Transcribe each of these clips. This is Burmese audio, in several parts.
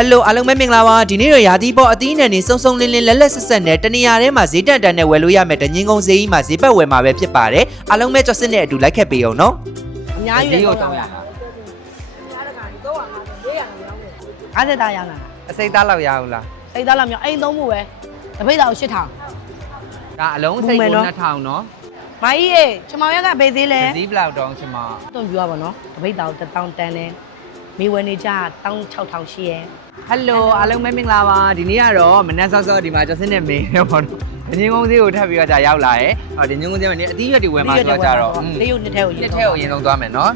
Hello အားလုံးပဲမင်္ဂလာပါဒီနေ့တော့ရာသီပေါ်အသီးအနှံတွေစုံစုံလင်းလင်းလက်လက်ဆက်ဆက်နဲ့တနေရာထဲမှာဈေးတန်တန်နဲ့ဝယ်လို့ရမယ်တငင်းကုန်းဈေးကြီးမှာဈေးပတ်ဝယ်မှာပဲဖြစ်ပါတယ်အားလုံးပဲကြော်စစ်နဲ့အတူလိုက်ခက်ပေးအောင်နော်အများကြီးကိုတောင်းရတာ50သားရလားအစိတ်သားလောက်ရအောင်လားစိတ်သားလောက်မြောက်အိမ်သုံးဖို့ပဲတပိတ်သားကို8000ဒါအလုံးစိတ်ကို2000နော်မိုင်းကြီးချမောင်ရက်ကဘေးသေးလဲဈေးဘလောက်တောင်းချမတွန့်ပြရပါနော်တပိတ်သားကို1000တန်လဲမိဝယ်နေကြ16000ရှိရဲ့ဟယ်လိုအားလုံးပဲမင်္ဂလာပါဒီနေ့ကတော့မနက်စောစောဒီမှာကျော်စင်းနဲ့မင်းပေါ့နော်ငင်းကုန်းဈေးကိုထပ်ပြီးတော့ကြာရောက်လာတယ်ဟောဒီငင်းကုန်းဈေးမှာအသီးရွက်တွေဝယ်မှာဆိုတော့ကြာတော့လေးရုပ်နှစ်ထဲကိုအရင်ဆုံးသွားမယ်နော်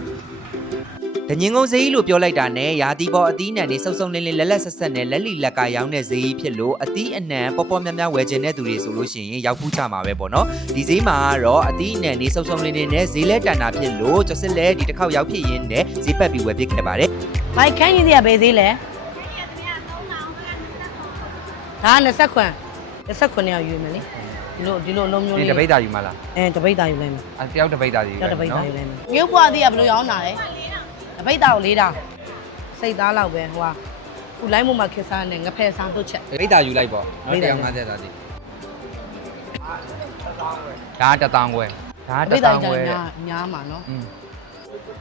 တငင်းကုန်းဈေးကြီးလို့ပြောလိုက်တာနဲ့ရာသီပေါ်အသီးအနှံတွေစုံစုံလင်းလင်းလက်လက်ဆက်ဆက်နဲ့လက်လီလက်ကရောင်းတဲ့ဈေးကြီးဖြစ်လို့အသီးအနှံပေါ်ပေါ်များများဝယ်ချင်တဲ့သူတွေဆိုလို့ရှိရင်ရောက်ဖူးကြမှာပဲပေါ့နော်ဒီဈေးမှာကတော့အသီးအနှံတွေစုံစုံလင်းလင်းနဲ့ဈေးလဲတန်တာဖြစ်လို့ကျော်စစ်လဲဒီတစ်ခေါက်ရောက်ဖြစ်ရင်းနဲ့ဈေးပတ်ပြီးဝယ်ဖြစ်ခဲ့ပါတယ်မိုင်းခန်းကြီးတွေကဘေးသေးလဲဒါ20ခွန်းနဲ့ယူမယ်လေဒီလိုလုံးမျိုးလေးဒီတပိတ်သားယူမလားတပိတ်သားယူလိုက်မယ်တယောက်တပိတ်သားယူတပိတ်သားယူလိုက်မယ်ငရုတ်ပွားသေးရဘယ်လိုရောင်းတာလဲတပိတ်သားကို4000စိတ်သားလောက်ပဲဟိုကခုလိုင်းမို့မှာခက်စားနဲ့ငဖယ်စားတို့ချက်တပိတ်သားယူလိုက်ပေါ့နော်150သားစီဒါ1000ခွဲဒါ1000ခွဲများမှာနော်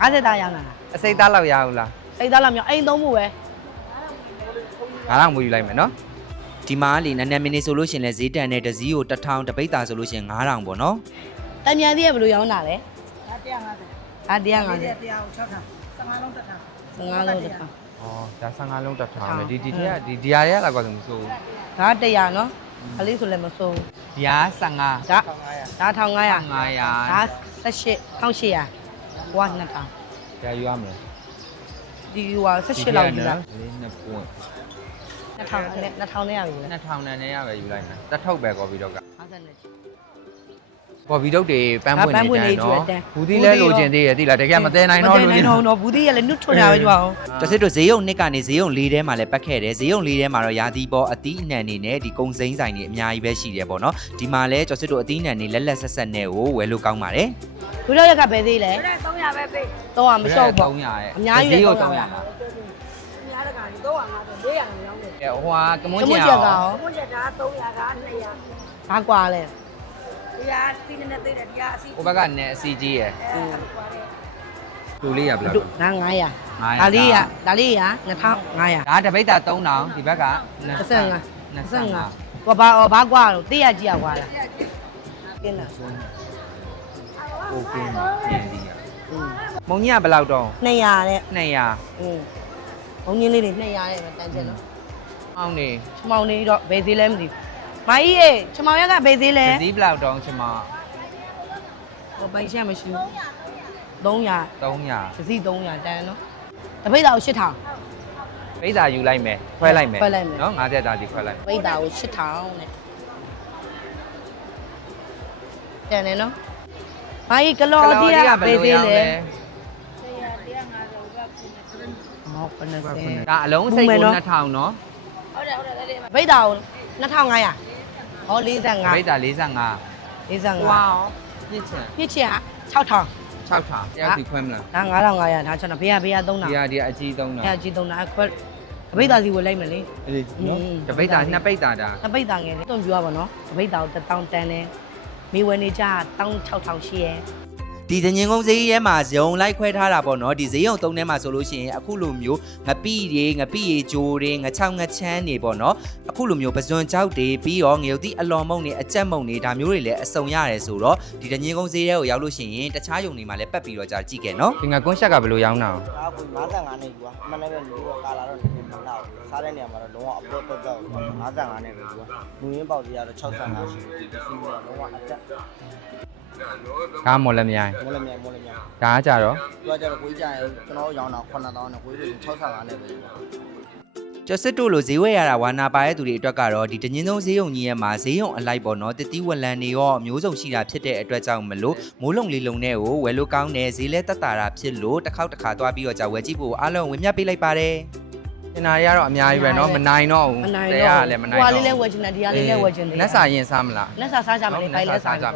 50သားရလားအစိတ်သားလောက်ရအောင်လားစိတ်သားလောက်မြောက်အိမ်သုံးဖို့ပဲ9000မူယူလိုက်မယ်နော်ဒီမှာလေနန်းနန်းမင်းနေဆိုလို့ရှင်လဲဈေးတန်တဲ့တစည်းကို1000တပိတ်သားဆိုလို့ရှင်9000ပေါ့နော်တန်မြန်သေးရဘယ်လိုရောင်းတာလဲဒါ150ဒါ150 100ကို6000 15လုံး1000 15လုံး1000ဩဒါ15လုံး1000ပဲဒီထက်ကဒီဟာတွေကလောက်ကတော့မစိုးဘူးဒါ100နော်အလေးဆိုလည်းမစိုးဘူးဒီဟာ15ဒါ1500 500ဒါ18 1800ဟိုက2000ဒါယူရမလားဒီဟို18လောက်ယူလားလေးနှစ်ပွင့်2000နဲ့ရပြီလေ2000နဲ့ရပဲယူလိုက်မယ်တစ်ထုပ်ပဲကော်ပီတော့က50နဲ့ကော်ပီတော့တွေပန်းပွင့်နေတယ်နော်ဘူးသီးလဲလိုချင်သေးရဲ့တိလားတကယ်မသေးနိုင်တော့လို့နော်ဘူးသီးရလည်းနုထွတ်တာပဲကြွားအောင်တစစ်တို့ဈေးရုံနှစ်ကနေဈေးရုံ၄ထဲမှာလည်းပတ်ခဲ့တယ်ဈေးရုံ၄ထဲမှာတော့ရာသီပေါ်အသီးအနှံတွေနဲ့ဒီကုံစိမ်းဆိုင်တွေအများကြီးပဲရှိတယ်ပေါ့နော်ဒီမှာလည်းကျော်စစ်တို့အသီးအနှံတွေလက်လက်ဆက်ဆက်နဲ့ကိုဝယ်လို့ကောင်းပါတယ်ခုတော့ရက်ကပဲသေးလဲ300ပဲပေး300မလျှော့ပေါ့300ရဲ့အများကြီး300 300လား350 450 400ရောင်းတယ်ဟိုဟာကမွန်းကျက်ကရောကမွန်းကျက်က300က200ဘာကွာလဲဒီကစီးနေသေးတယ်ဒီကအစီဟိုဘက်ကနဲ့အစီကြီးရယ်လူလေးရဘလားဒါ900ဒါလေးရ2500ဒါတပိတ်တာ3000ဒီဘက်က25ဘာကွာတော့100ကြီးရကွာလားကင်းလားโอเคပြန်ဒီမုံကြီးကဘယ်လောက်တော့200တဲ့200ဘုံကြီးလေးတွေ200တဲ့ပဲတန်းချက်နော်အောင်းနေချမောင်နေတော့ဘယ်သေးလဲမသိဘူးမိုင်းကြီးချမောင်ရက်ကဘယ်သေးလဲဈေးဘယ်လောက်တော့ချမဟိုပိုင်ချက်မရှိဘူး300သစီ300တန်းနော်တပိတ်သားကို8000ပိတ်တာယူလိုက်မယ်ခွဲလိုက်မယ်နော်50တာစီခွဲလိုက်ပိတ်သားကို8000နဲ့တန်တယ်နော်မိုင်းကလော်တီးရဘယ်သေးလဲဟော90ဒါအလုံးစိတ်ကို2000နော်ဟုတ်တယ်ပိတ်သားကို2500ဟော45ပိတ်တာ45 45ဝါပြစ်ချင်6000တရားစီခွဲမလားဒါ9500ဒါ6000ဘေးက3000ဒီကအကြီး3000အကြီး3000ခွဲတပိတ်သားစီဝယ်လိုက်မယ်လေအေးနော်တပိတ်တာနှစ်ပိတ်တာဒါနှစ်ပိတ်တာငယ်လေတွန့်ပြရပါနော်တပိတ်တာကို1000တန်လဲမိဝယ်နေကြ16000ရှိရဲ့ဒီတငင်းကုန်းဈေးရဲမှာဇုံလိုက်ခွဲထားတာပေါ့နော်ဒီဈေးရုံ3ထဲမှာဆိုလို့ရှိရင်အခုလိုမျိုးငပိတွေငပိရီဂျိုတွေငချောင်းငချမ်းတွေပေါ့နော်အခုလိုမျိုးပဇွန်ကြောက်တွေပြီးတော့ငရုတ်သီးအလော်မုံတွေအကြက်မုံတွေဒါမျိုးတွေလည်းအစုံရတယ်ဆိုတော့ဒီတငင်းကုန်းဈေးရဲကိုရောက်လို့ရှိရင်တခြားယုံတွေမှာလည်းပတ်ပြီးတော့ကြာကြည့်ခဲ့နော်ဒီငါကွန်းရှက်ကဘယ်လိုရောင်းတာဒါကို55နဲ့ယူပါအမှန်တကယ်လူကကာလာတော့နည်းနည်းမလောက်စားတဲ့နေရာမှာတော့လုံးဝအပေါ်တော့တော့55နဲ့ပဲယူပါလူရင်းပေါက်စီကတော့65ရှိတယ်ဒီစီးကတော့လုံးဝအတက်ကားမော်လည်းမြိုင်ဒါကကြတော့သူကကြတော့ကိုကြီးကြရင်ကျွန်တော်ရောင်းတာ9000နဲ့ကိုကြီး65နဲ့ပဲယူပါကျော်စစ်တို့လိုဈေးဝယ်ရတာဝါနာပါတဲ့သူတွေအတွက်ကတော့ဒီတငင်းသုံးဈေးရုံကြီးရဲ့မှာဈေးရုံအလိုက်ပေါ့နော်တတိဝလန်တွေရောမျိုးစုံရှိတာဖြစ်တဲ့အတွက်ကြောင့်မလို့မိုးလုံလေးလုံနဲ့ကိုဝယ်လို့ကောင်းတယ်ဈေးလဲတက်တာတာဖြစ်လို့တစ်ခေါက်တစ်ခါသွားပြီးတော့ကြာဝယ်ကြည့်ဖို့အားလုံးဝင်မြတ်ပေးလိုက်ပါတယ်ကျင်နာတွေကတော့အများကြီးပဲเนาะမနိုင်တော့ဘူးတရားလည်းမနိုင်တော့ဟိုလေးလဲဝယ်ချင်တယ်ဒီဟာလေးလဲဝယ်ချင်တယ်လက်စာရင်စားမလားလက်စာစားကြမယ်လေဘိုင်လက်စားကြမယ်